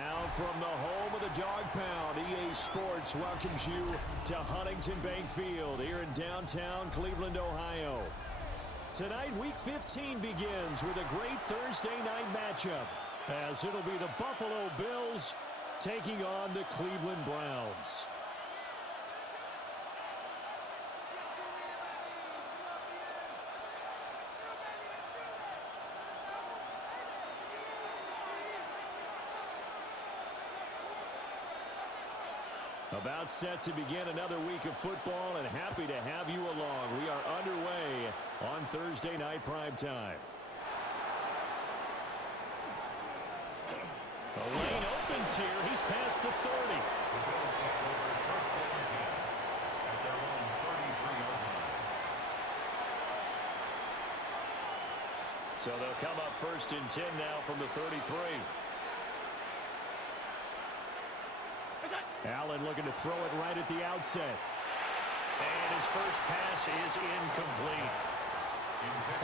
Now from the home of the Dog Pound, EA Sports welcomes you to Huntington Bank Field here in downtown Cleveland, Ohio. Tonight, Week 15 begins with a great Thursday night matchup, as it'll be the Buffalo Bills taking on the Cleveland Browns. About set to begin another week of football, and happy to have you along. We are underway on Thursday night primetime. The lane opens here. He's past the 30. So they'll come up 1st and 10 now from the 33. Allen looking to throw it right at the outset. And his first pass is incomplete.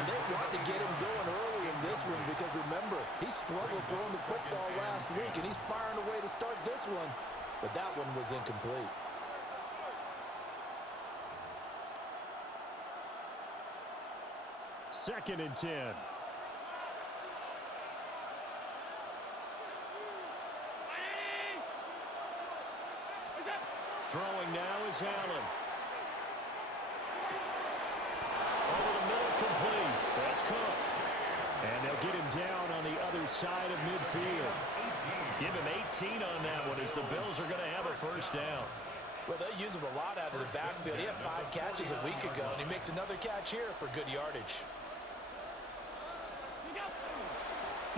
And they want to get him going early in this one because, remember, he struggled throwing the football last week, and he's firing away to start this one. But that one was incomplete. Second and 10. Throwing now is Allen. Over the middle, complete. That's Cook. And they'll get him down on the other side of midfield. Give him 18 on that one as the Bills are going to have a first down. Well, they use him a lot out of the backfield. He had 5 catches a week ago, and he makes another catch here for good yardage.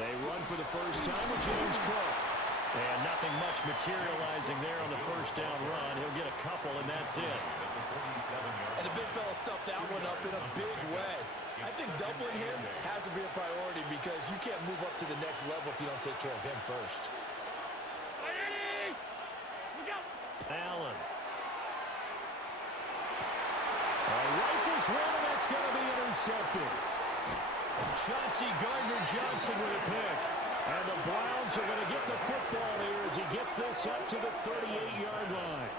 They run for the first time with James Cook. And nothing much materializing there on the first down run. He'll get a couple, and that's it. And the big fella stuffed that one up in a big way. I think doubling him has to be a priority because you can't move up to the next level if you don't take care of him first. Allen. Rifles one, and that's going to be intercepted. Chauncey Gardner-Johnson with a pick. And the Browns are going to get the football here as he gets this up to the 38-yard line.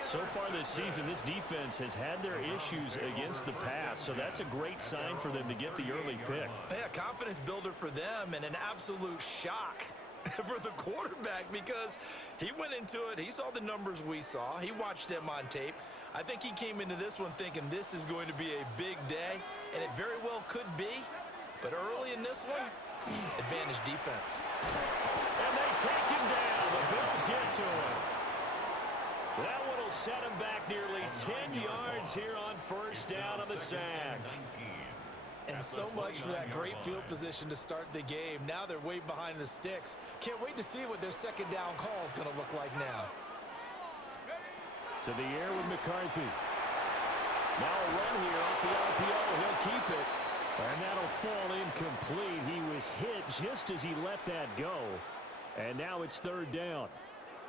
So far this season, this defense has had their issues against the pass, so that's a great sign for them to get the early pick. Yeah, confidence builder for them and an absolute shock for the quarterback because he went into it. He saw the numbers we saw. He watched them on tape. I think he came into this one thinking this is going to be a big day, and it very well could be. But early in this one, advantage defense. And they take him down. The Bills get to him. That one will set him back nearly 10 yards here on first down on the sack. And so much for that great field position to start the game. Now they're way behind the sticks. Can't wait to see what their second down call is going to look like now. To the air with McCarthy. Now a run here off the RPO. He'll keep it. And that'll fall incomplete. He was hit just as he let that go. And now it's third down.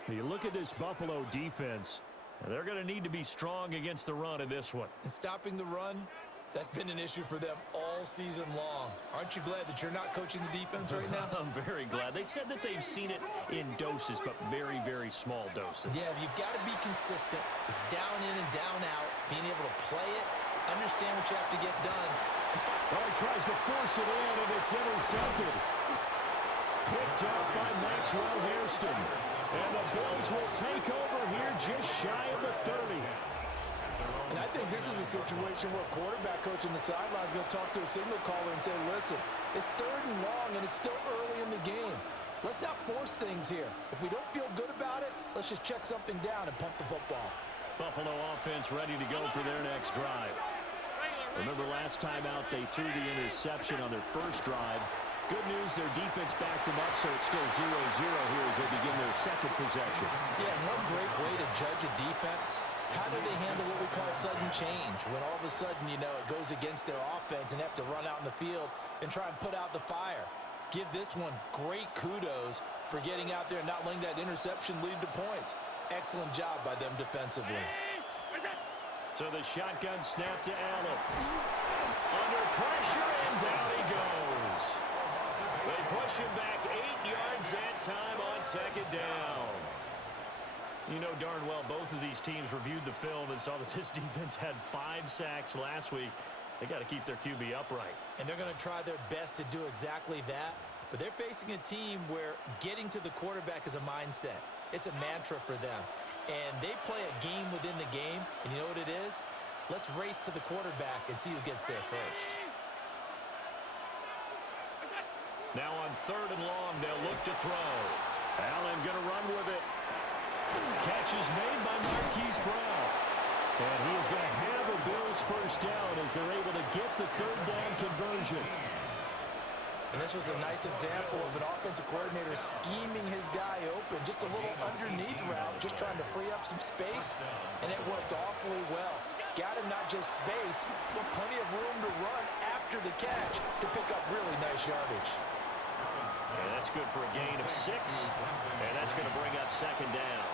You look at this Buffalo defense. They're going to need to be strong against the run in this one. And stopping the run, that's been an issue for them all season long. Aren't you glad that you're not coaching the defense right now? I'm very glad. They said that they've seen it in doses, but very, very small doses. Yeah, you've got to be consistent. It's down in and down out. Being able to play it, understand what you have to get done. Well, he tries to force it in, and it's intercepted. Picked up by Maxwell Hairston. And the Bills will take over here just shy of the 30. And I think this is a situation where quarterback coach in the sideline is going to talk to a signal caller and say, listen, it's third and long, and it's still early in the game. Let's not force things here. If we don't feel good about it, let's just check something down and pump the football. Buffalo offense ready to go for their next drive. Remember last time out they threw the interception on their first drive. Good news, their defense backed them up, so it's still 0-0 here as they begin their second possession. Yeah, one great way to judge a defense, how do they handle what we call sudden change? When all of a sudden, you know, it goes against their offense and they have to run out in the field and try and put out the fire. Give this one great kudos for getting out there and not letting that interception lead to points. Excellent job by them defensively. So the shotgun snap to Allen. Under pressure, and down he goes. They push him back 8 yards that time on on second down. You know darn well both of these teams reviewed the film and saw that this defense had 5 sacks last week. They got to keep their QB upright. And they're going to try their best to do exactly that. But they're facing a team where getting to the quarterback is a mindset. It's a mantra for them. And they play a game within the game. And you know what it is? Let's race to the quarterback and see who gets there first. Now on 3rd and long, they'll look to throw. Allen going to run with it. Catch is made by Marquise Brown. And he is going to have a Bills first down as they're able to get the 3rd down conversion. And this was a nice example of an offensive coordinator scheming his guy open. Just a little underneath route, just trying to free up some space. And it worked awfully well. Got him not just space, but plenty of room to run after the catch to pick up really nice yardage. And that's good for a gain of 6. And that's going to bring up 2nd down.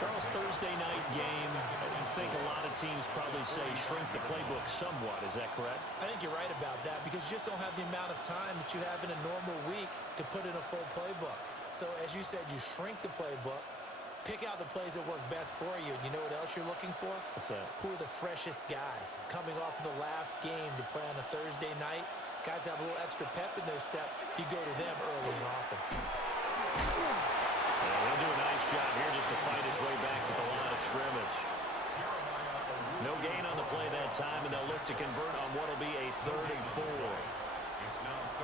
Charles, Thursday night game, I think a lot of teams probably say shrink the playbook somewhat. Is that correct? I think you're right about that because you just don't have the amount of time that you have in a normal week to put in a full playbook. So as you said, you shrink the playbook, pick out the plays that work best for you. You know what else you're looking for? What's that? Who are the freshest guys coming off of the last game to play on a Thursday night? Guys have a little extra pep in their step. You go to them early and often. He'll do a nice job here just to fight his way back to the line of scrimmage. No gain on the play that time, and they'll look to convert on what will be a 3rd and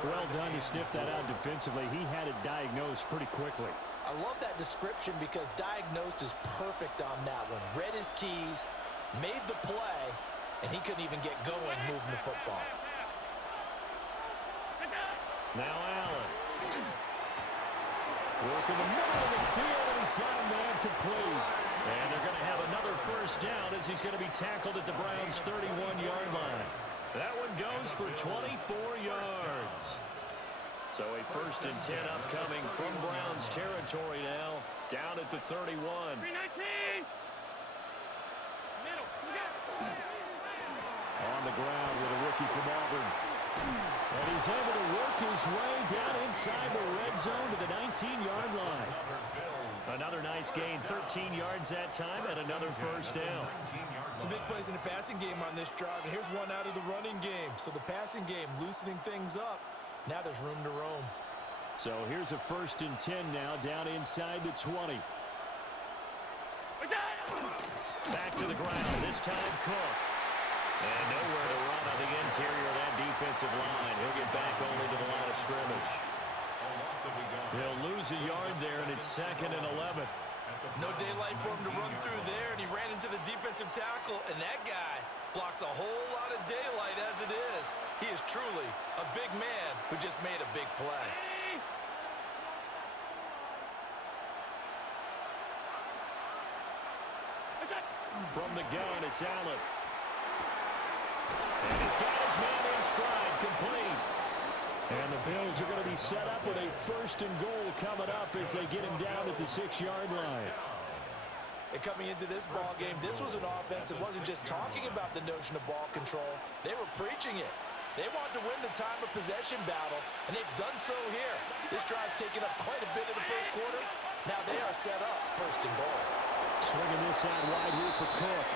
4. Well done to sniff that out defensively. He had it diagnosed pretty quickly. I love that description because diagnosed is perfect on that one. Read his keys, made the play, and he couldn't even get going moving the football. Now Allen. Working the middle of the field, and he's got a man complete. And they're going to have another first down as he's going to be tackled at the Browns' 31-yard line. That one goes for 24 yards. So a 1st and 10 upcoming from Browns territory now, down at the 31. 319. On the ground with a rookie from Auburn. And he's able to work his way down inside the red zone to the 19-yard line. Another nice gain, 13 yards that time, and another first down. Some big plays in the passing game on this drive, and here's one out of the running game. So the passing game loosening things up. Now there's room to roam. So here's a 1st and 10 now, down inside the 20. Back to the ground, this time Cook. And nowhere to run on the interior of that defensive line. He'll get back only to the line of scrimmage. He'll lose a yard there, and it's 2nd and 11. No daylight for him to run through there, and he ran into the defensive tackle, and that guy blocks a whole lot of daylight as it is. He is truly a big man who just made a big play. From the gun, it's Allen. And he's got his man in stride, complete. And the Bills are going to be set up with a 1st and goal coming up as they get him down at the 6-yard line. And coming into this ball game, this was an offense that wasn't just talking about the notion of ball control. They were preaching it. They wanted to win the time of possession battle, and they've done so here. This drive's taken up quite a bit of the first quarter. Now they are set up 1st and goal. Swinging this out wide here for Cook.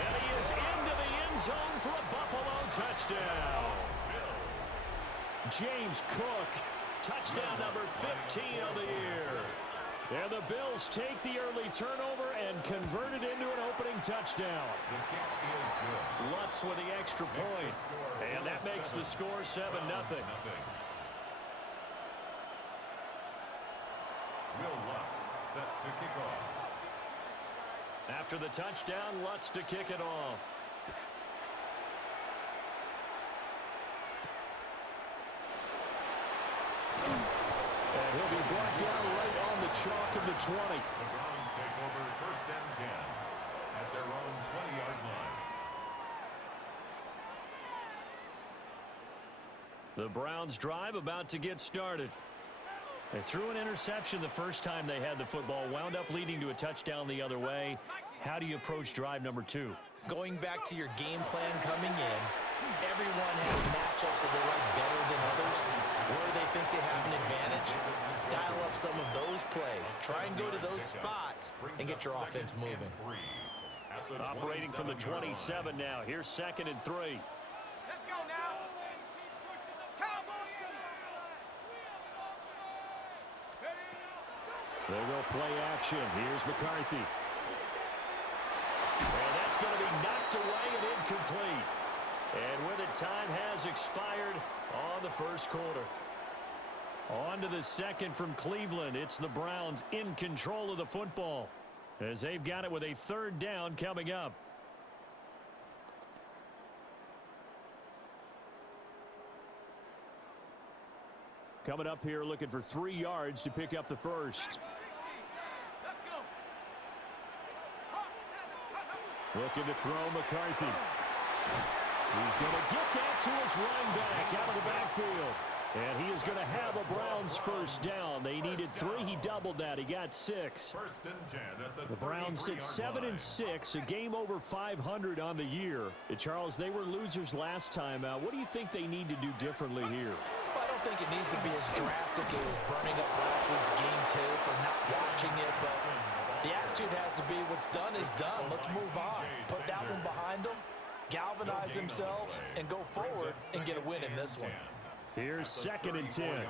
And he is into the end zone for a Buffalo touchdown. James Cook, Touchdown number 15 of the year. and the Bills take the early turnover and convert it into an opening touchdown. Lutz with the extra point, and that makes the score 7-0. Will Lutz set to kick off. After the touchdown, Lutz to kick it off. And he'll be brought down right on the chalk of the 20. The Browns take over 1st and 10 at their own 20-yard line. The Browns drive about to get started. They threw an interception the first time they had the football, wound up leading to a touchdown the other way. How do you approach drive number 2? Going back to your game plan coming in, everyone has matchups that they like better than others. Where they think they have an advantage, dial up some of those plays. Try and go to those spots and get your offense moving. Operating from the 27 now. Here's 2nd and 3. Let's go now. Cowboys. They will play action. Here's McCarthy. And that's going to be knocked away and incomplete. And with it, time has expired on the first quarter. On to the second from Cleveland. It's the Browns in control of the football as they've got it with a 3rd down coming up. Coming up here looking for 3 yards to pick up the first. Looking to throw McCarthy. He's going to get that to his running back out of the backfield. And he is going to have a Browns first down. They needed 3. He doubled that. He got 6. The Browns sit 7-6, a game over 500 on the year. Charles, they were losers last time out. What do you think they need to do differently here? Well, I don't think it needs to be as drastic as burning up last week's game tape or not watching it, but the attitude has to be what's done is done. Let's move on. Put that one behind them, galvanize themselves, and go forward and get a win in this one. Here's 2nd and 10.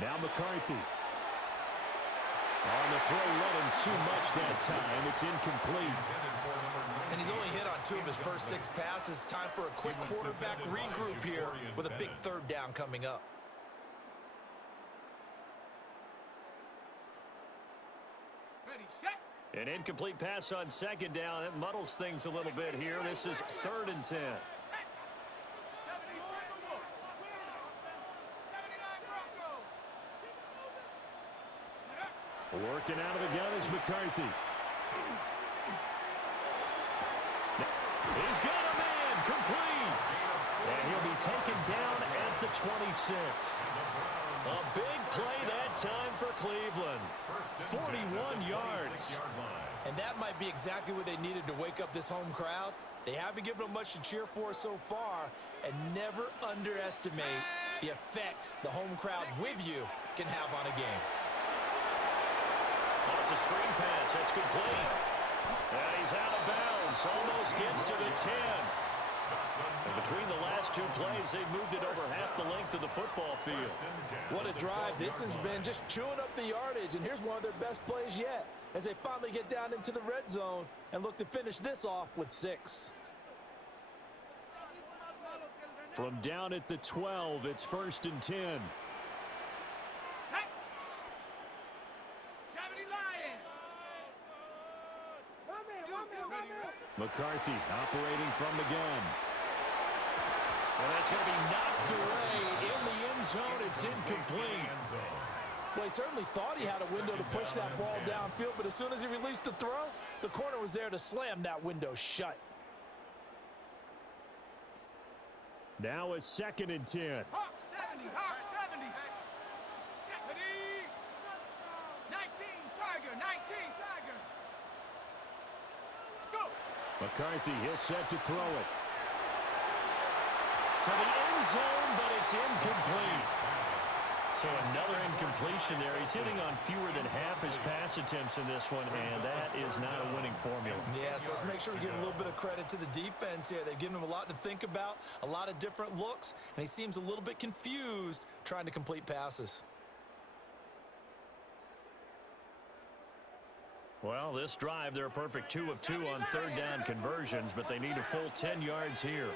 Now McCarthy. On the throw, running too much that time. It's incomplete. And he's only hit on 2 of his first 6 passes. Time for a quick quarterback regroup here with a big 3rd down coming up. Ready, set. An incomplete pass on 2nd down. That muddles things a little bit here. This is 3rd and 10. Working out of the gun is McCarthy. He's got a man complete. And he'll be taken down at the 26. A big play that time for Cleveland. 41 yards. And that might be exactly what they needed to wake up this home crowd. They haven't given them much to cheer for so far. And never underestimate the effect the home crowd with you can have on a game. That's a screen pass. That's complete. And he's out of bounds. Almost gets to the 10. And between the last 2 plays, they've moved it over half the length of the football field. What a drive this has been, just chewing up the yardage. And here's one of their best plays yet as they finally get down into the red zone and look to finish this off with 6. From down at the 12, it's 1st and 10. McCarthy operating from the gun. And that's going to be knocked away in the end zone. It's incomplete. Well, he certainly thought he had a window to push that ball downfield, but as soon as he released the throw, the corner was there to slam that window shut. Now a 2nd and 10. Hawk 70, Hawk 70. 19, Tiger, 19, Tiger. Go. McCarthy, he'll set to throw it. To the end zone, but it's incomplete. So another incompletion there. He's hitting on fewer than half his pass attempts in this one, and that is not a winning formula. Yeah, so let's make sure we give a little bit of credit to the defense here. They've given him a lot to think about, a lot of different looks, and he seems a little bit confused trying to complete passes. Well, this drive, they're a perfect 2 of 2 on 3rd down conversions, but they need a full 10 yards here.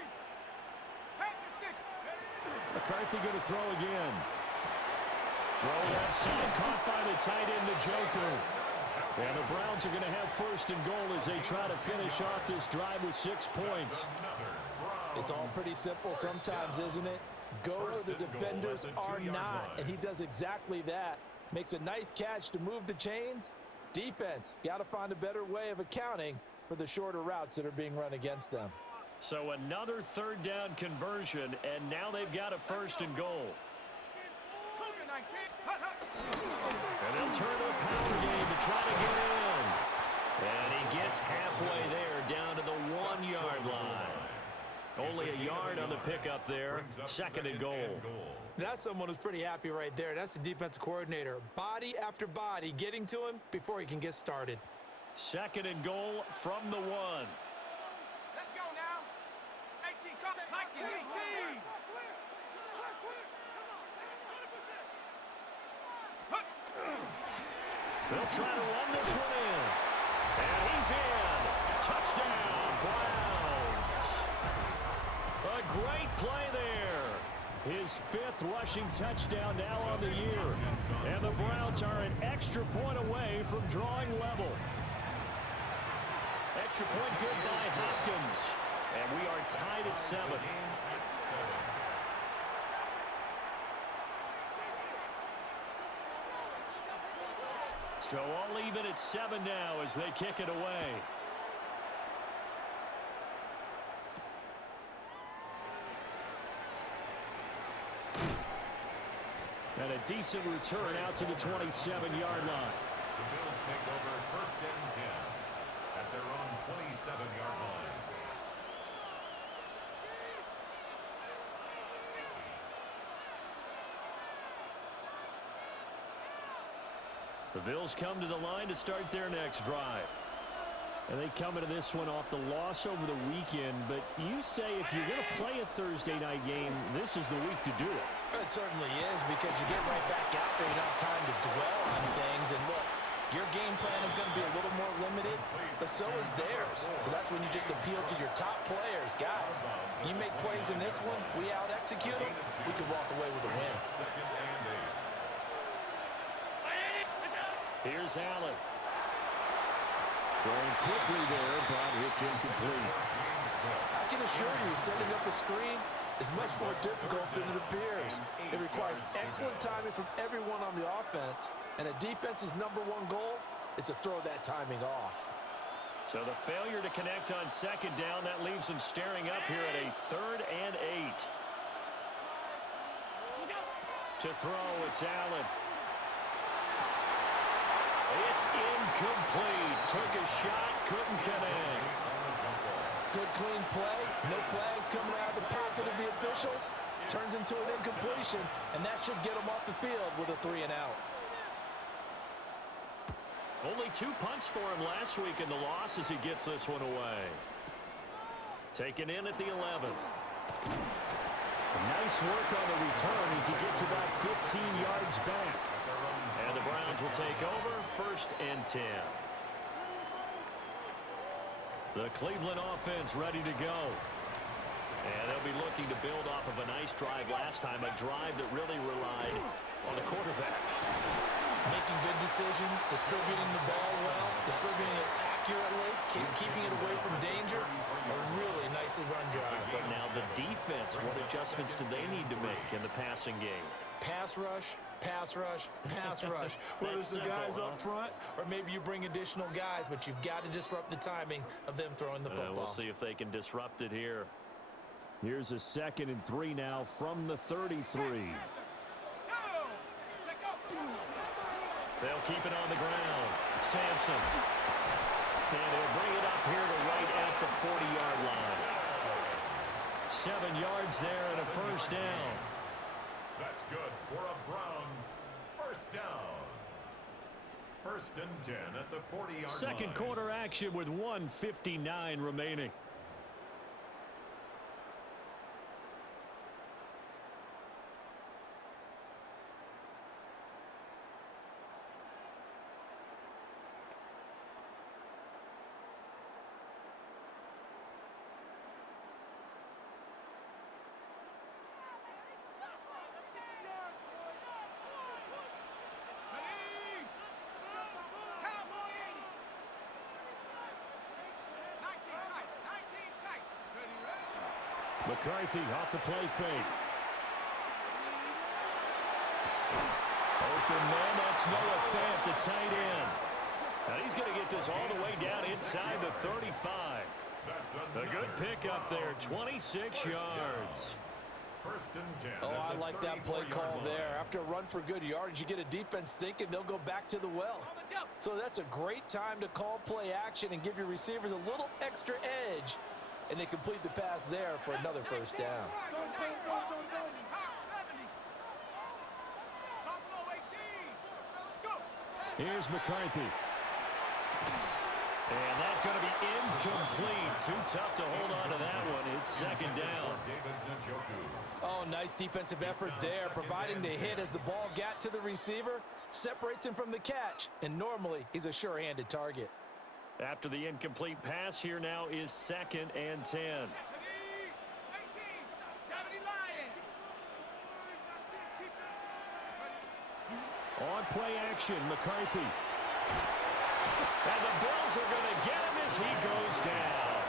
McCarthy going to throw again. Throw left side, caught by the tight end, Njoku. And the Browns are going to have 1st and goal as they try to finish off this drive with 6 points. It's all pretty simple sometimes, isn't it? Go where the defenders are not, and he does exactly that. Makes a nice catch to move the chains. Defense, got to find a better way of accounting for the shorter routes that are being run against them. So another 3rd down conversion, and now they've got a 1st and goal. And they'll turn to a power game to try to get in. And he gets halfway there, down to the 1-yard line. Only a yard on the pickup there. Second and goal. That's someone who's pretty happy right there. That's the defensive coordinator. Body after body getting to him before he can get started. Second and goal from the 1. Let's go now. 18, come. Mike, 18. They'll try to run this one in. And he's in. Touchdown, Browns. A great play there. His 5th rushing touchdown now on the year. And the Browns are an extra point away from drawing level. Extra point good by Hopkins. And we are tied at 7. So all even at 7 now as they kick it away. And a decent return out to the 27-yard line. The Bills take over first and 10 at their own 27-yard line. The Bills come to the line to start their next drive. And they come into this one off the loss over the weekend. But you say if you're going to play a Thursday night game, this is the week to do it. It certainly is, because you get right back out there. You don't have time to dwell on things. And look, your game plan is going to be a little more limited, but so is theirs. So that's when you just appeal to your top players. Guys, you make plays in this one, we out-execute them, we can walk away with a win. Here's Allen. Throwing quickly there, but it's incomplete. I can assure you, setting up a screen is much more difficult than it appears. It requires excellent timing from everyone on the offense, and a defense's #1 goal is to throw that timing off. So the failure to connect on second down, that leaves them staring up here at a 3rd and 8. To throw, it's Allen. It's incomplete. Took a shot, couldn't connect. Good clean play, no flags coming out of the pocket of the officials. Turns into an incompletion, and that should get them off the field with a 3 and out. Only 2 punts for him last week in the loss as he gets this one away. Taken in at the 11. Nice work on the return as he gets about 15 yards back. And the Browns will take over, 1st and 10. The Cleveland offense ready to go. And they'll be looking to build off of a nice drive last time, a drive that really relied on the quarterback. Making good decisions, distributing the ball well, distributing it accurately, keeping it away from danger. A really nicely run drive. But now the defense, what adjustments do they need to make in the passing game? Pass rush, pass rush, pass rush. Whether it's the guys up front or maybe you bring additional guys, but you've got to disrupt the timing of them throwing the football. We'll see if they can disrupt it here. Here's a 2nd and 3 now from the 33. They'll keep it on the ground. Sampson. And they'll bring it up here to right at the 40-yard line. 7 yards there and a 1st down. That's good for a Browns 1st down. 1st and 10 at the 40-yard line. Second quarter action with 1:59 remaining. McCarthy off the play fake. Open man, that's Noah Fant, the tight end. And he's going to get this all the way down inside the 35. A good pickup there, 26 yards. First and 10. Oh, I at the like that play 34-yard call line. there. After a run for good yardage, you get a defense thinking they'll go back to the well. So that's a great time to call play action and give your receivers a little extra edge. And they complete the pass there for another first down. Here's McCarthy. And that's going to be incomplete. Too tough to hold on to that one. It's second down. Oh, nice defensive effort there, providing the hit as the ball got to the receiver, separates him from the catch, and normally he's a sure-handed target. After the incomplete pass, here now is 2nd and 10. On play action, McCarthy. And the Bills are going to get him as he goes down.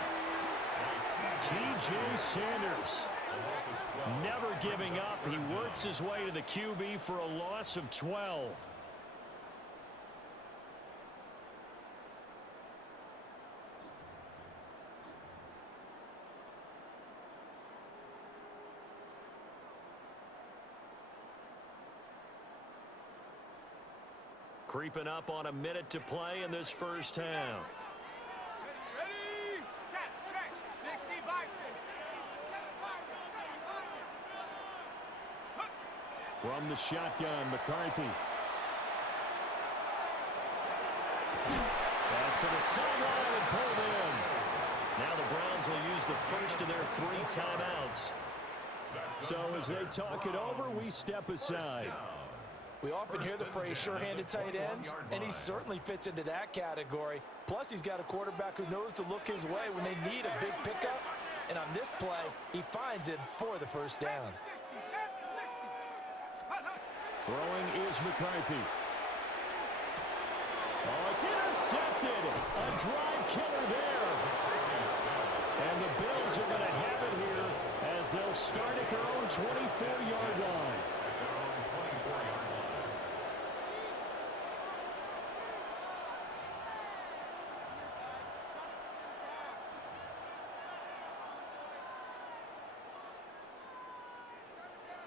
T.J. Sanders. Never giving up. He works his way to the QB for a loss of 12. Creeping up on a minute to play in this first half. Ready? Check, check. 60 biceps. From the shotgun, McCarthy. Pass to the sideline and pulled in. Now the Browns will use the first of their 3 timeouts. So as they talk it over, we step aside. We often hear the phrase sure-handed tight ends, and he certainly fits into that category. Plus, he's got a quarterback who knows to look his way when they need a big pickup. And on this play, he finds it for the first down. Throwing is McCarthy. Oh, it's intercepted. A drive killer there. And the Bills are going to have it here as they'll start at their own 24-yard line.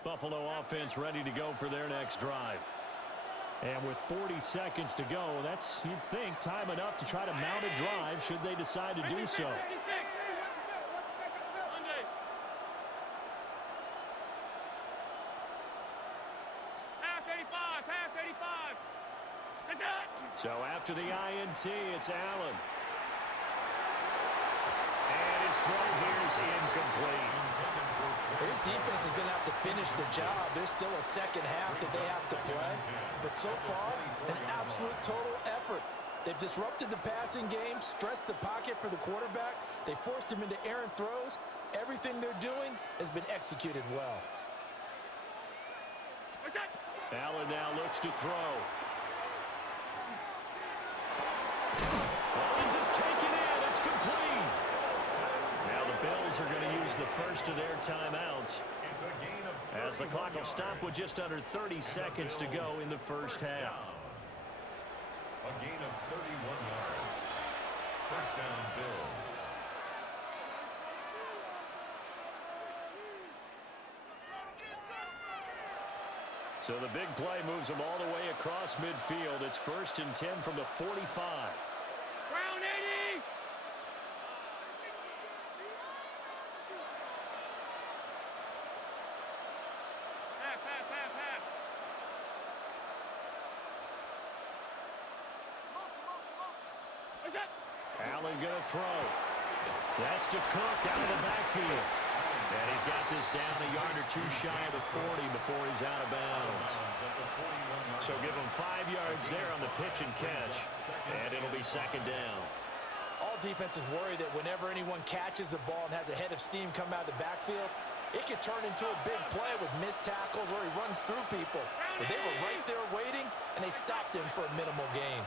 Buffalo offense ready to go for their next drive. And with 40 seconds to go, that's, you'd think, time enough to try to mount a drive should they decide to do so. So after the INT, it's Allen. And his throw here is incomplete. His defense is going to have to finish the job. There's still a second half that they have to play. But so far, an absolute total effort. They've disrupted the passing game, stressed the pocket for the quarterback. They forced him into errant throws. Everything they're doing has been executed well. Allen now looks to throw. Well, this is taken in. It's complete. Now the Bills are going to use the first of their timeouts as the clock will stop with just under 30 seconds to go in the first half. A gain of 31 yards. First down, Bills. So the big play moves them all the way across midfield. It's 1st and 10 from the 45. Round 80. Half. Allen going to throw. That's to Cook out of the backfield. And he's got this down a yard or two shy of the 40 before he's out of bounds. So give him 5 yards there on the pitch and catch. And it'll be second down. All defenses worry that whenever anyone catches the ball and has a head of steam come out of the backfield, it could turn into a big play with missed tackles or he runs through people. But they were right there waiting, and they stopped him for a minimal gain.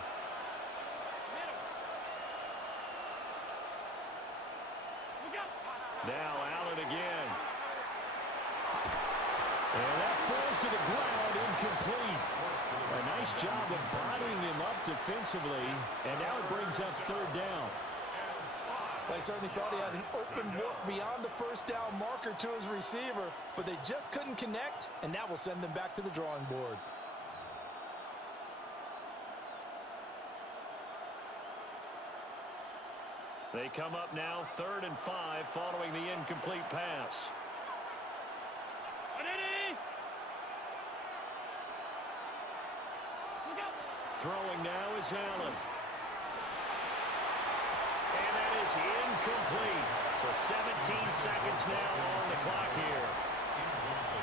Now Allen again. And that falls to the ground, incomplete. A nice job of bodying him up defensively, and now it brings up third down. They certainly thought he had an open look beyond the first down marker to his receiver, but they just couldn't connect, and that will send them back to the drawing board. They come up now 3rd and 5 following the incomplete pass. Throwing now is Allen. And that is incomplete. So 17 seconds now on the clock here.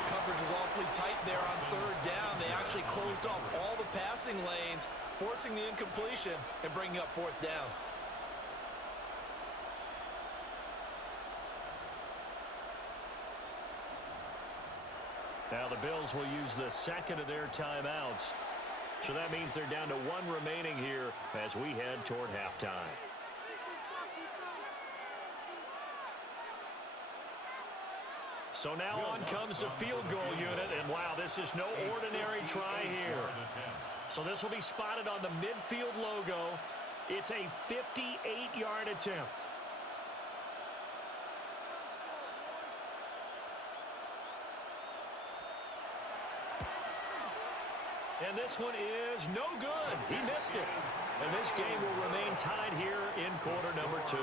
Coverage was awfully tight there on 3rd down. They actually closed off all the passing lanes, forcing the incompletion and bringing up 4th down. Now the Bills will use the second of their timeouts. So that means they're down to 1 remaining here as we head toward halftime. So now on comes the field goal unit, and wow, this is no ordinary try here. So this will be spotted on the midfield logo. It's a 58-yard attempt. And this one is no good. He missed it. And this game will remain tied here in quarter number 2.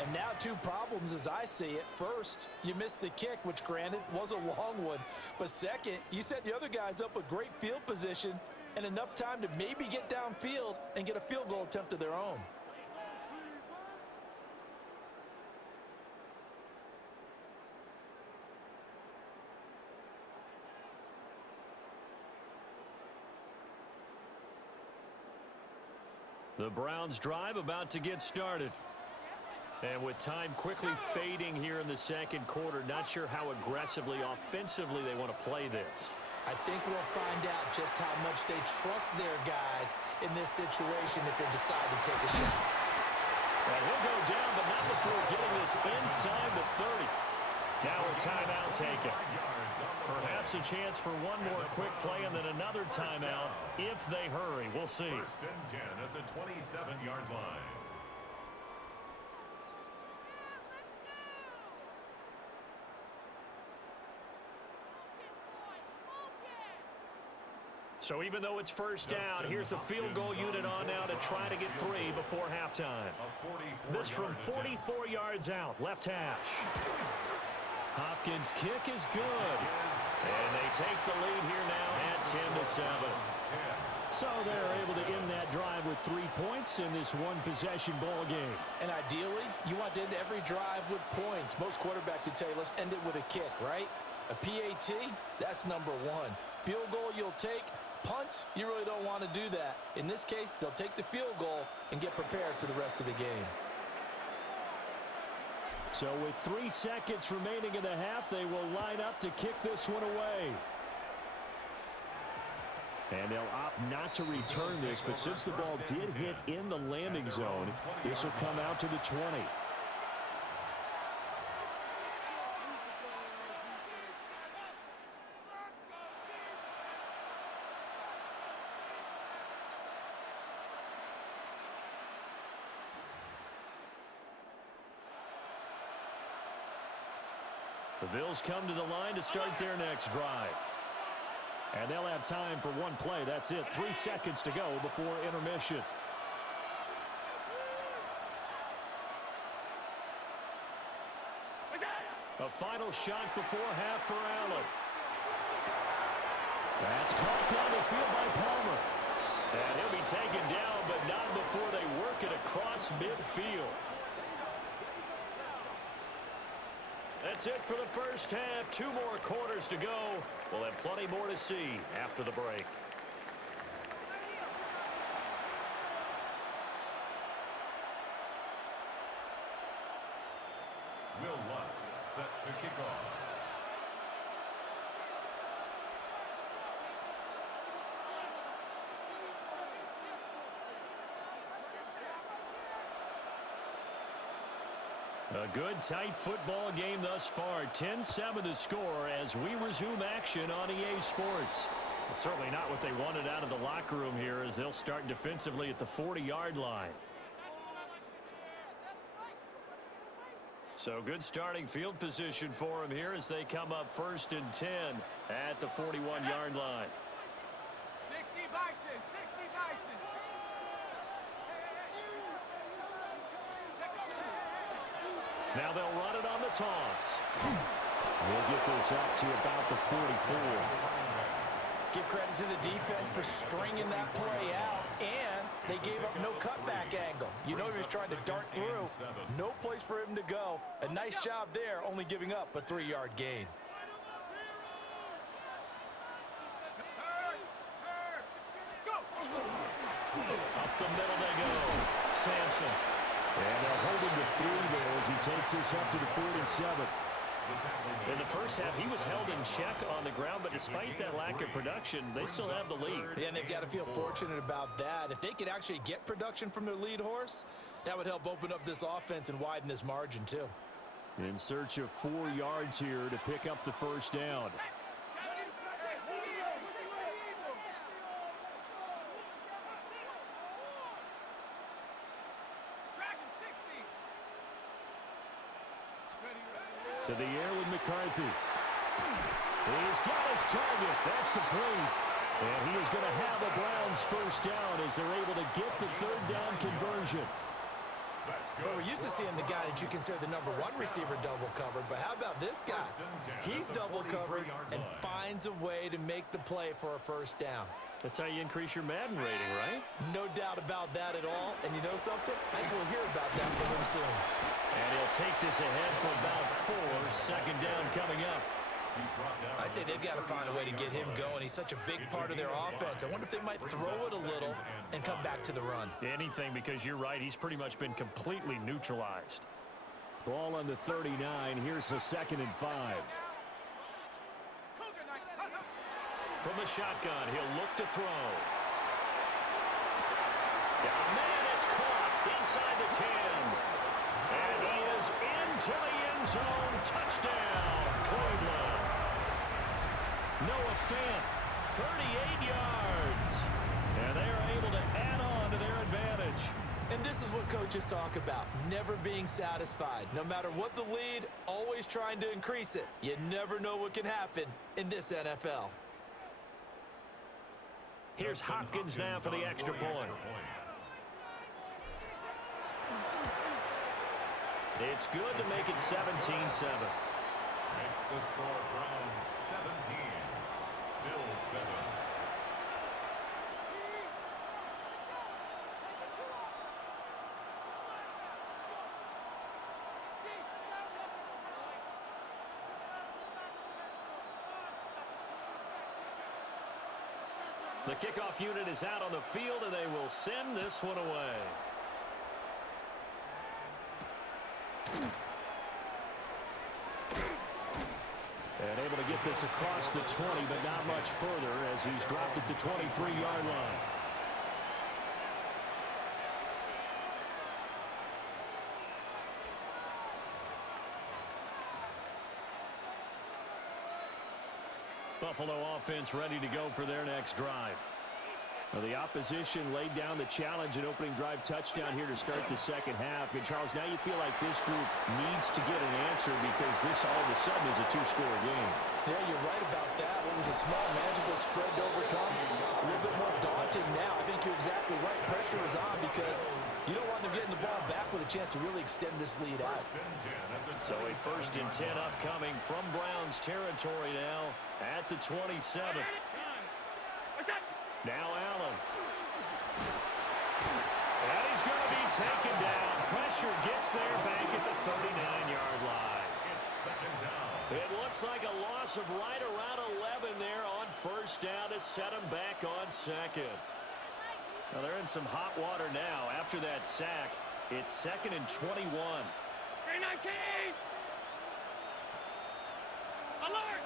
And now 2 problems as I see it. First, you missed the kick, which granted was a long one. But second, you set the other guys up with great field position and enough time to maybe get downfield and get a field goal attempt of their own. The Browns drive about to get started. And with time quickly fading here in the second quarter, not sure how aggressively, offensively they want to play this. I think we'll find out just how much they trust their guys in this situation if they decide to take a shot. And he'll go down, but not before getting this inside the 30. Now a timeout taken. Perhaps a chance for one more quick play and then another timeout if they hurry. We'll see. 1st and 10 at the 27-yard line. So even though it's first down, here's the field goal unit on now to try to get 3 before halftime. This from 44 yards out, left hash. Hopkins' kick is good. And they take the lead here now at 10-7. So they're able to end that drive with 3 points in this one-possession ball game. And ideally, you want to end every drive with points. Most quarterbacks would tell you, let's end it with a kick, right? A PAT, that's number 1. Field goal you'll take. Punts, you really don't want to do that. In this case, they'll take the field goal and get prepared for the rest of the game. So with 3 seconds remaining in the half, they will line up to kick this one away. And they'll opt not to return this, but since the ball did hit in the landing zone, this will come out to the 20. The Bills come to the line to start their next drive. And they'll have time for 1 play. That's it. 3 seconds to go before intermission. A final shot before half for Allen. That's caught down the field by Palmer. And he'll be taken down, but not before they work it across midfield. That's it for the first half. 2 more quarters to go. We'll have plenty more to see after the break. Will Lutz set to kick off. A good, tight football game thus far. 10-7 the score as we resume action on EA Sports. Certainly not what they wanted out of the locker room here as they'll start defensively at the 40-yard line. So good starting field position for him here as they come up 1st and 10 at the 41-yard line. 60 Bison, 60 Bison. Now they'll run it on the toss. We'll get this up to about the 44. Give credit to the defense for stringing that play out, and they gave up no cutback angle. You know he was trying to dart through. No place for him to go. A nice job there, only giving up a 3-yard gain. Up the middle they go. Sampson. And they'll hold him to 3 there as he takes this up to the 47. In the first half, he was held in check on the ground, but despite that lack of production, they still have the lead. Yeah, and they've got to feel fortunate about that. If they could actually get production from their lead horse, that would help open up this offense and widen this margin, too. In search of 4 yards here to pick up the first down. To the air with McCarthy. He's got his target. That's complete. And he is going to have a Browns first down as they're able to get the 3rd down conversion. Well, we're used to seeing the guy that you consider the #1 receiver double covered, but how about this guy? He's double covered and finds a way to make the play for a first down. That's how you increase your Madden rating, right? No doubt about that at all. And you know something? I think we'll hear about that from him soon. And he'll take this ahead for about 4. 2nd down coming up. I'd say they've got to find a way to get him going. He's such a big part of their offense. I wonder if they might throw it a little and come back to the run. Anything, because you're right. He's pretty much been completely neutralized. Ball on the 39. Here's the 2nd and 5. From the shotgun, he'll look to throw. Got a man, it's caught inside the 10. And he is into the end zone. Touchdown, Cleveland. Noah Fant, 38 yards. And they are able to add on to their advantage. And this is what coaches talk about, never being satisfied. No matter what the lead, always trying to increase it. You never know what can happen in this NFL. Here's Hopkins now for the extra point. It's good to make it 17-7. Makes the score Browns 17, Bills 7. The kickoff unit is out on the field, and they will send this one away. And able to get this across the 20, but not much further as he's dropped at the 23-yard line. Buffalo offense ready to go for their next drive. Well, the opposition laid down the challenge and opening drive touchdown here to start the 2nd half. And, Charles, now you feel like this group needs to get an answer because this all of a sudden is a 2-score game. Yeah, you're right about that. What was a small, manageable spread to overcome? A little bit more daunting now. I think you're exactly right. Pressure is on because you don't want them getting the ball back with a chance to really extend this lead out. So a 1st and 10 upcoming from Browns territory now at the 27. Now Allen. And he's going to be taken down. Pressure gets there back at the 39-yard line. It looks like a loss of right around 11 there on 1st down to set him back on 2nd. Now they're in some hot water now after that sack. It's 2nd and 21. 319! Alert!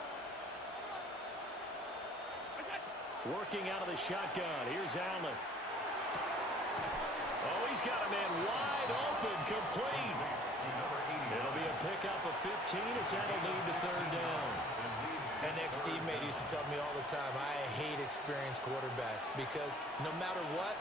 Working out of the shotgun. Here's Allen. Oh, he's got a man wide open, complete. It'll be a pickup of 15 as that'll lead to 3rd down. An ex-teammate used to tell me all the time, I hate experienced quarterbacks because no matter what,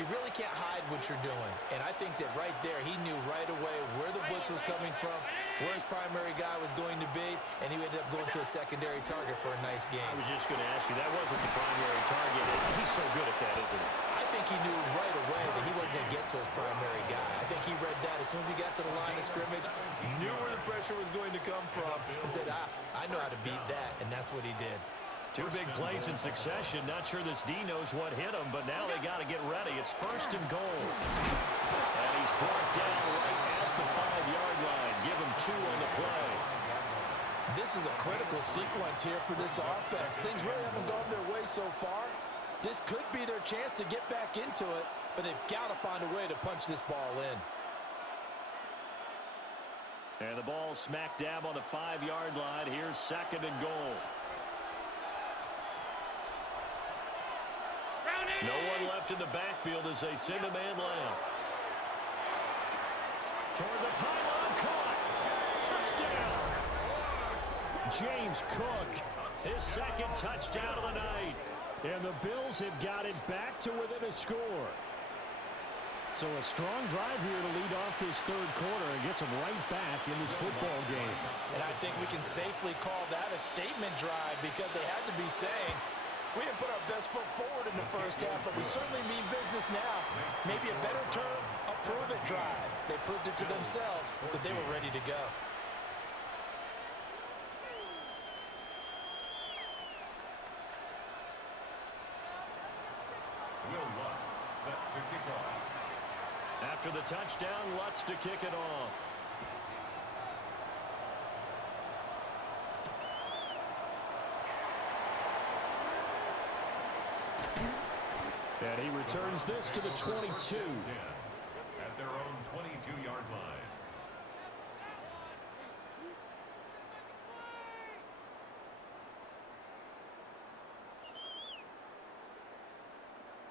You really can't hide what you're doing. And I think that right there, he knew right away where the blitz was coming from, where his primary guy was going to be, and he ended up going to a secondary target for a nice game. I was just going to ask you, that wasn't the primary target. He's so good at that, isn't he? I think he knew right away that he wasn't going to get to his primary guy. I think he read that as soon as he got to the line of scrimmage, knew where the pressure was going to come from, and said, I know how to beat that, and that's what he did. Two big plays in succession. Not sure this D knows what hit him, but now they got to get ready. It's 1st and goal. And he's brought down right at the 5-yard line. Give him 2 on the play. This is a critical sequence here for this offense. Things really haven't gone their way so far. This could be their chance to get back into it, but they've got to find a way to punch this ball in. And the ball smack dab on the 5-yard line. Here's 2nd and goal. No one left in the backfield as they send a man left. Toward the pylon, caught. Touchdown. James Cook, his 2nd touchdown of the night. And the Bills have got it back to within a score. So a strong drive here to lead off this 3rd quarter and gets them right back in this football game. And I think we can safely call that a statement drive because they had to be saying, we didn't put our best foot forward in the first half, but we certainly mean business now. Maybe a better term, a prove-it drive. They proved it to themselves that they were ready to go. Will Lutz set to kick off. After the touchdown, Lutz to kick it off. And he returns this to the 22. At their own 22-yard line.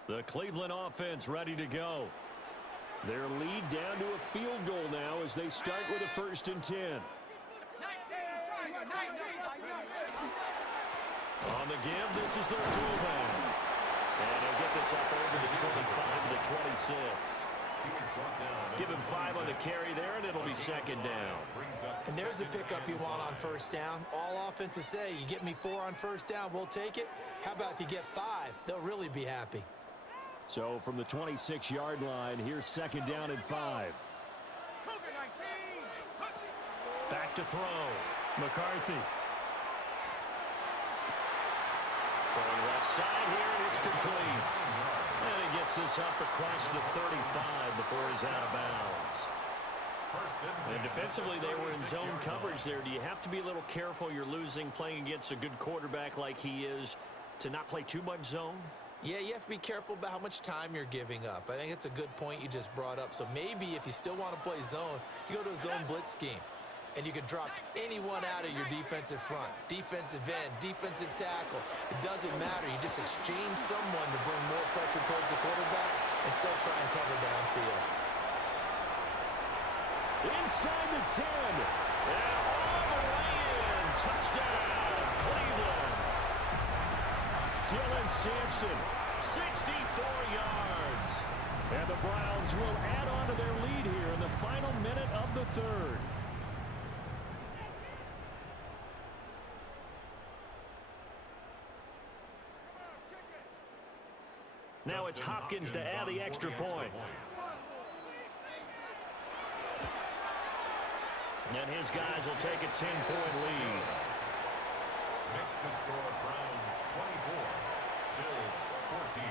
The Cleveland offense ready to go. Their lead down to a field goal now as they start with a 1st and 10. 19. On the give, this is their fullback. And he'll get this up over the 25 to the 26. Give him 5 on the carry there, and it'll be 2nd down. And there's the pickup you want on 1st down. All offenses say, you get me 4 on 1st down, we'll take it. How about if you get 5? They'll really be happy. So from the 26-yard line, here's 2nd down and 5. Back to throw. McCarthy. Throwing left side here, and it's complete. And he gets this up across the 35 before he's out of bounds. And defensively, they were in zone coverage there. Do you have to be a little careful? You're losing, playing against a good quarterback like he is, to not play too much zone? Yeah, you have to be careful about how much time you're giving up. I think it's a good point you just brought up. So maybe if you still want to play zone, you go to a zone blitz scheme. And you can drop anyone out of your defensive front. Defensive end, defensive tackle. It doesn't matter. You just exchange someone to bring more pressure towards the quarterback and still try and cover downfield. Inside the 10. And all the way in. Touchdown, Cleveland. Dylan Sampson, 64 yards. And the Browns will add on to their lead here in the final minute of the 3rd. Now it's Hopkins to add the extra point. And his guys will take a 10-point lead. Makes the score Browns 24, Bills 14.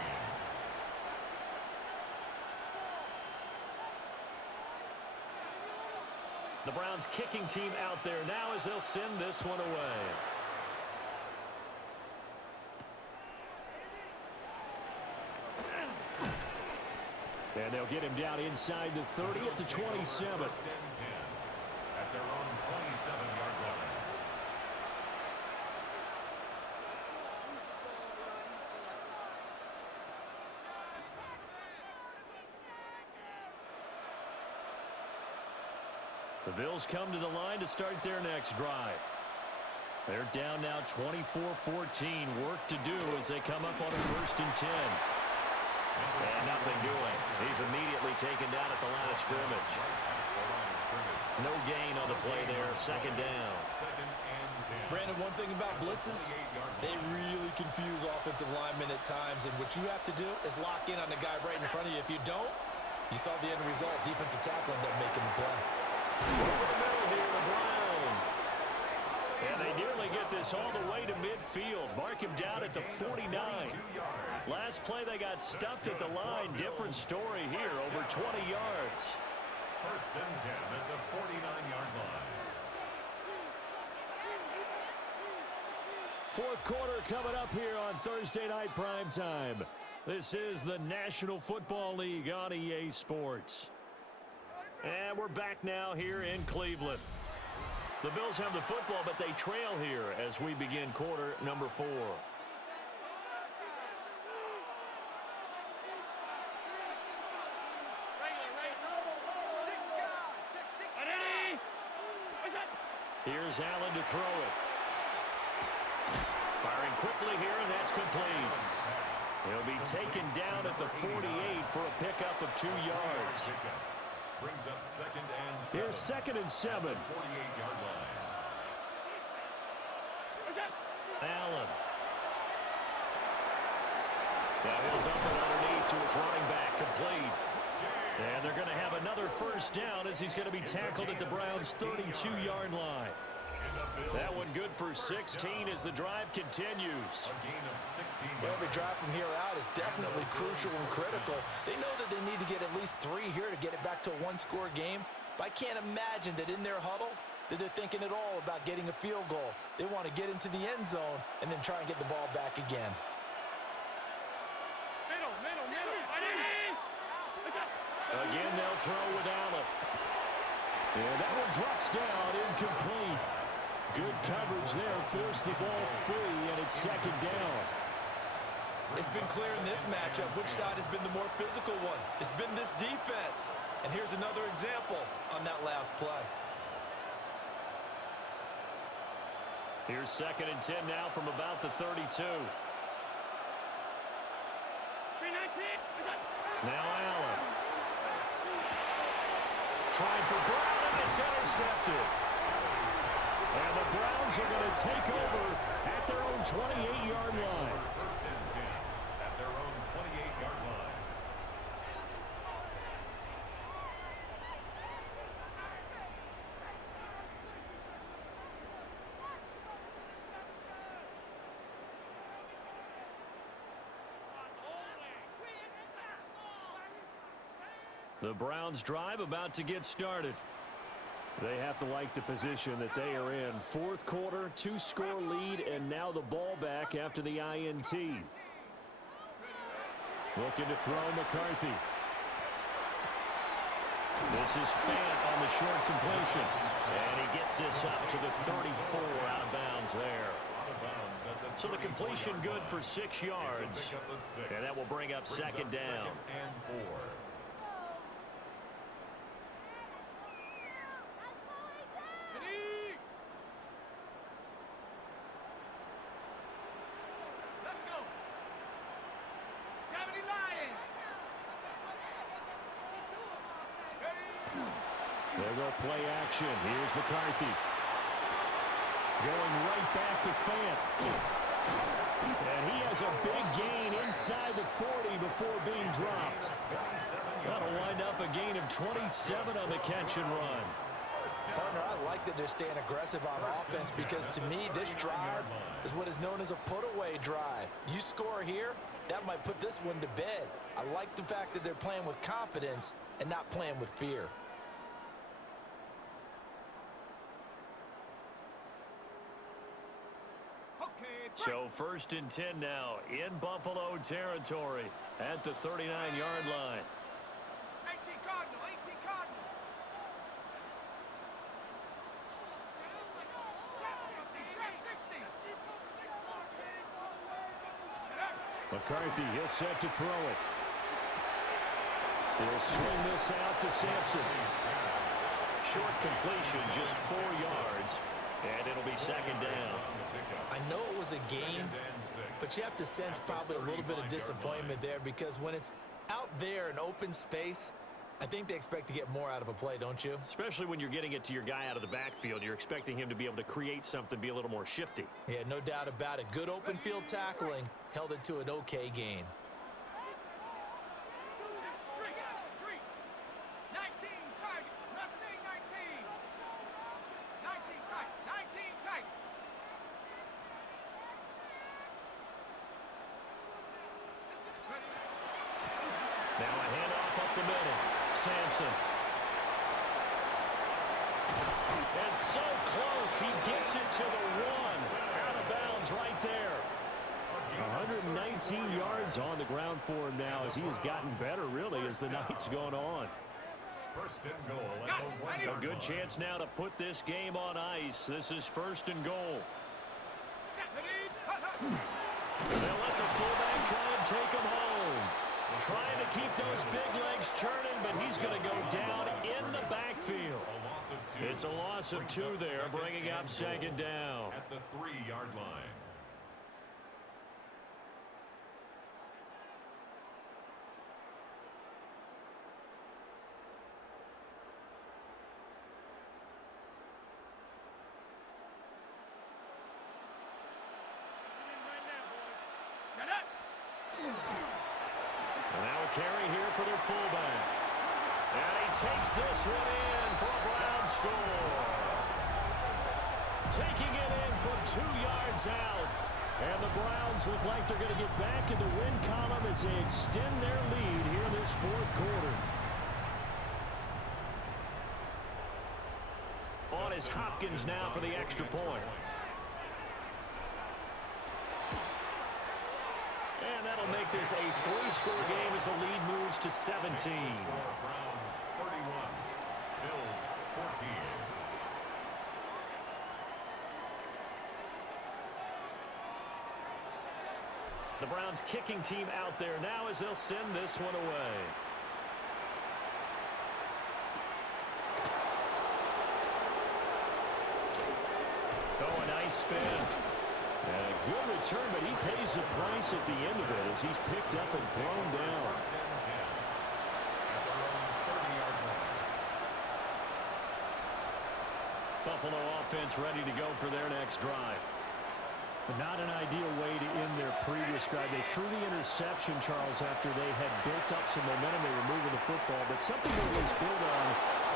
The Browns kicking team out there now as they'll send this one away. And they'll get him down inside the 30 at the 27. First and 10 at their own 27-yard line. The Bills come to the line to start their next drive. They're down now 24-14. Work to do as they come up on a 1st and 10. And nothing doing. He's immediately taken down at the line of scrimmage. No gain on the play there. Second down. Brandon, one thing about blitzes, they really confuse offensive linemen at times, and what you have to do is lock in on the guy right in front of you. If you don't, you saw the end result. Defensive tackle ended up making the play. Over the middle here to Brown. And they nearly get this all the way to midfield. Mark him down at the 49. Last play they got stuffed at the line. Different story here, over 20 yards. First and 10 at the 49-yard line. Fourth quarter coming up here on Thursday Night Primetime. This is the National Football League on EA Sports. And we're back now here in Cleveland. The Bills have the football, but they trail here as we begin quarter number 4. Here's Allen to throw it. Firing quickly here, and that's complete. He'll be taken down at the 48 for a pickup of 2 yards. Brings up second and 7. Here's second and 7. 48-yard line. Allen. Now he'll dump it underneath to his running back, complete. And they're going to have another first down as he's going to be tackled at the Browns' 32-yard line. That one good for 16 as the drive continues. A gain of 16 Every drive from here out is definitely crucial and critical. They know that they need to get at least 3 here to get it back to a one-score game. But I can't imagine that in their huddle that they're thinking at all about getting a field goal. They want to get into the end zone and then try and get the ball back again. Again, they'll throw with Allen. And that one drops down, incomplete. Good coverage there, forced the ball free, and it's second down. It's been clear in this matchup which side has been the more physical one. It's been this defense. And here's another example on that last play. Here's second and 10 now from about the 32. Now Allen. Trying for Brown, and it's intercepted. And the Browns are going to take over at their own 28-yard line. First and 10 at their own 28-yard line. The Browns drive about to get started. They have to like the position that they are in. Fourth quarter, 2-score lead, and now the ball back after the INT. Looking to throw McCarthy. This is Fant on the short completion. And he gets this up to the 34 out of bounds there. So the completion good for 6 yards. And that will bring up second down. Second and 4. They'll go play action. Here's McCarthy. Going right back to Fant. And he has a big gain inside the 40 before being dropped. That'll wind up a gain of 27 on the catch and run. Partner, I like that they're staying aggressive on offense because to me, this drive is what is known as a put-away drive. You score here, that might put this one to bed. I like the fact that they're playing with confidence and not playing with fear. So first and 10 now in Buffalo territory at the 39-yard line. 18 Cardinal, 18 Cardinal. Trap 60. McCarthy, he'll set to throw it. He'll swing this out to Sampson. Short completion, just 4 yards. And it'll be second down. I know it was a gain, but you have to sense probably a little bit of disappointment there because when it's Out there in open space, I think they expect to get more out of a play, don't you? Especially when you're getting it to your guy out of the backfield. You're expecting him to be able to create something, be a little more shifty. Yeah, no doubt about it. Good open field tackling held it to an okay gain. Street. 19 tight. Mustang 19. 19 tight. 19 tight. Now a handoff up the middle. Sampson. And so close. He gets it to the one. Out of bounds right there. 119 yards on the ground for him now as he has gotten better, really, as the night's gone on. First and goal at the 1 yard A good line. chance now to put this game on ice. This is first and goal. They'll let the fullback try and take him home. Trying to keep those big legs churning, but he's going to go down in the backfield. A loss of 2. It's a loss of 2 there, bringing up second down. At the 3-yard line. Shut up. And now a carry here for their fullback. And he takes this one in for a Brown score. Taking it in from 2 yards out. And the Browns look like they're going to get back in the win column as they extend their lead here in this fourth quarter. On is Hopkins now for the extra point. And that'll make this a 3-score game as the lead moves to 17. Browns 31. Bills 14. The Browns kicking team out there now as they'll send this one away. Oh, a nice spin. And a good return, but he pays the price at the end of it as he's picked up and thrown down. First and 10. At their own 30-yard line. Buffalo offense ready to go for their next drive. But not an ideal way to end their previous drive. They threw the interception, Charles, after they had built up some momentum. They were moving the football, but something they always build on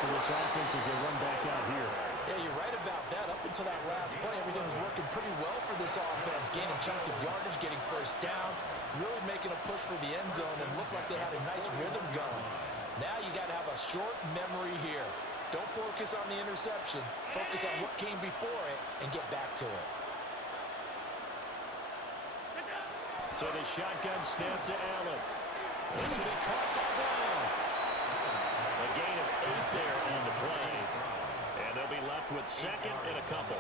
for this offense as they run back out here. Yeah, you're right about that. Up until that last play, everything was working pretty well for this offense. Gaining chunks of yardage, getting first downs, really making a push for the end zone, and looked like they had a nice rhythm going. Now you got to have a short memory here. Don't focus on the interception. Focus on what came before it and get back to it. So the shotgun snap to Allen. This will be caught by Brown. A gain of 8 there on the play. And they'll be left with second and a couple.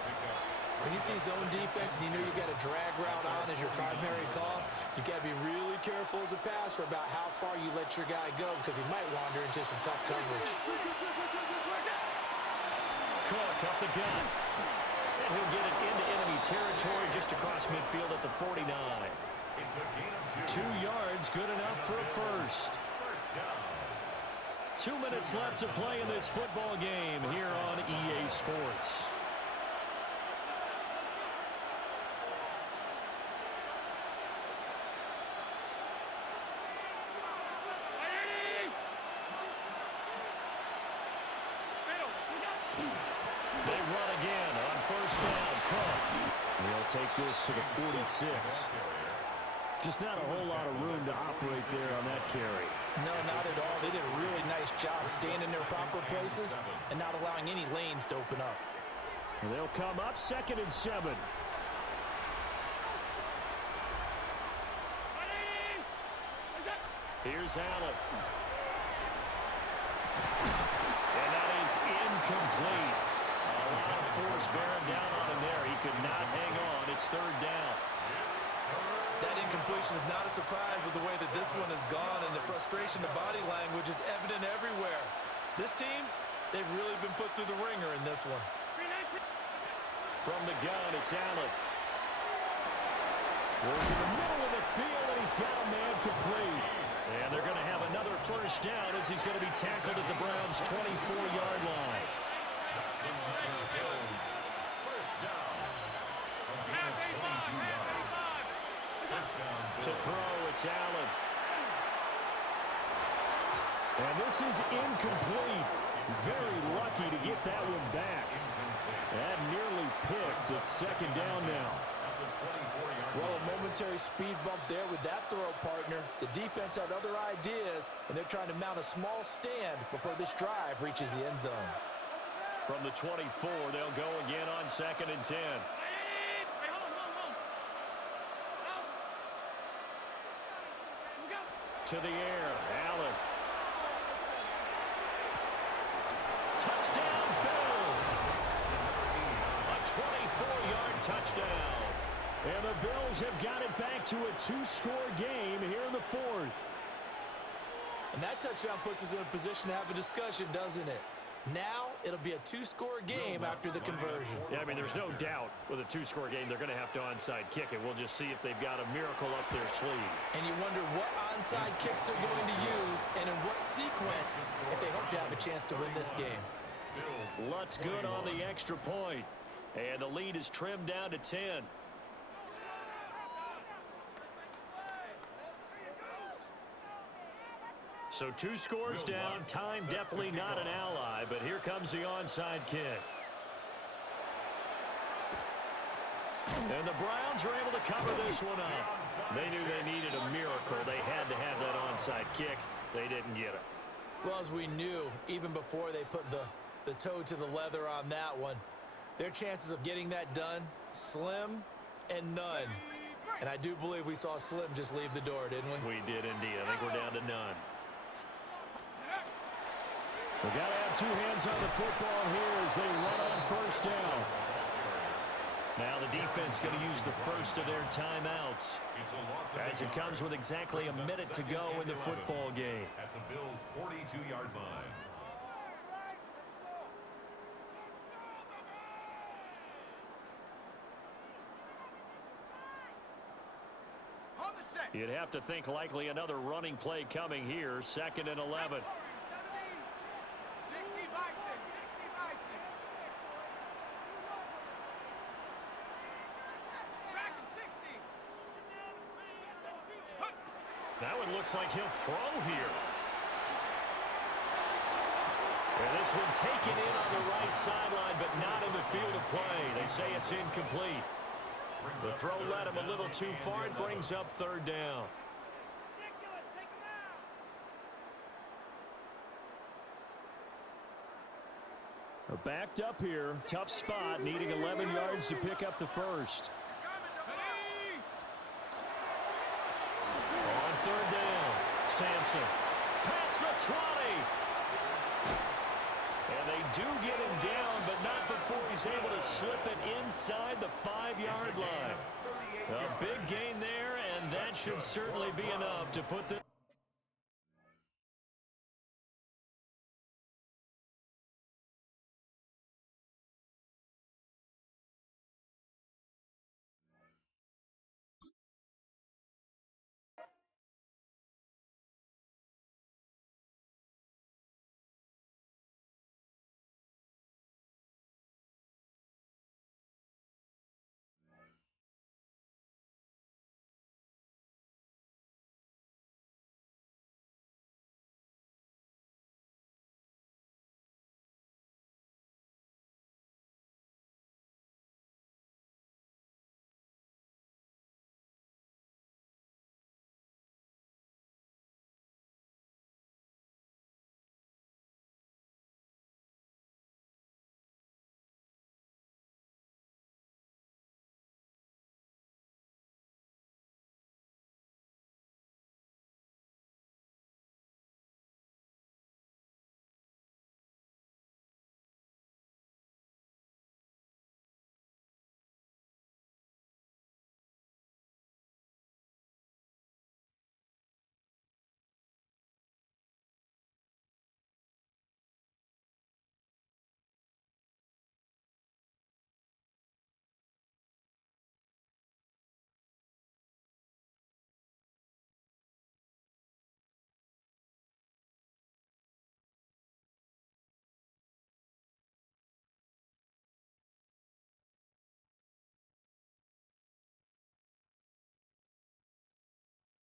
When you see zone defense and you know you got a drag route on as your primary call, you got to be really careful as a passer about how far you let your guy go because he might wander into some tough coverage. Cook up the gun. And he'll get it into enemy territory just across midfield at the 49. It's a gain of 2. 2 yards, good enough for a first. First down. 2 minutes left to play in this football game here on EA Sports. They run again on first down. Cook. They'll take this to the 46. Just not a whole lot of room to operate there on that carry. No, not at all. They did a really nice job staying in their proper places and not allowing any lanes to open up. And they'll come up 2nd and 7. Here's Allen. And that is incomplete. A lot of force bearing down on him there. He could not hang on. It's 3rd down. That incompletion is not a surprise with the way that this one has gone, and the frustration, the body language is evident everywhere. This team, they've really been put through the ringer in this one. From the gun, it's Allen. Working the middle of the field, and he's got a man complete. And they're going to have another first down as he's going to be tackled at the Browns' 24-yard line. First down. To throw, it's Allen. And this is incomplete. Very lucky to get that one back. That nearly picked. It's second down now. Well, a momentary speed bump there with that throw, partner. The defense had other ideas, and they're trying to mount a small stand before this drive reaches the end zone. From the 24, they'll go again on 2nd and 10. To the air, Allen. Touchdown, Bills! A 24-yard touchdown. And the Bills have got it back to a 2-score game here in the 4th. And that touchdown puts us in a position to have a discussion, doesn't it? Now it'll be a 2-score game after the conversion. Yeah, I mean, there's no doubt with a 2-score game they're going to have to onside kick it. We'll just see if they've got a miracle up their sleeve. And you wonder what onside kicks they're going to use and in what sequence if they hope to have a chance to win this game. Lutz good on the extra point. And the lead is trimmed down to 10. So 2 scores down. Time definitely not an ally, but here comes the onside kick. And the Browns are able to cover this one up. They knew they needed a miracle. They had to have that onside kick. They didn't get it. Well, as we knew, even before they put the toe to the leather on that one, their chances of getting that done, slim and none. And I do believe we saw Slim just leave the door, didn't we? We did indeed. I think we're down to none. We've got to have 2 hands on the football here as they run on first down. Now the defense going to use the first of their timeouts as it comes with exactly a minute to go in the football game. At the Bills' 42-yard line. On the set. You'd have to think likely another running play coming here, 2nd and 11. 60 Bison, 60 Bison. Track him, 60. That one looks like he'll throw here. And this one taken in on the right sideline, but not in the field of play. They say it's incomplete. The throw led him a little too far. It brings up 3rd down. Backed up here. Tough spot. Needing 11 yards to pick up the first. On 3rd down. Sampson. Past the 20. And they do get him down, but not before he's able to slip it inside the 5-yard line. A big gain there, and that should certainly be enough to put the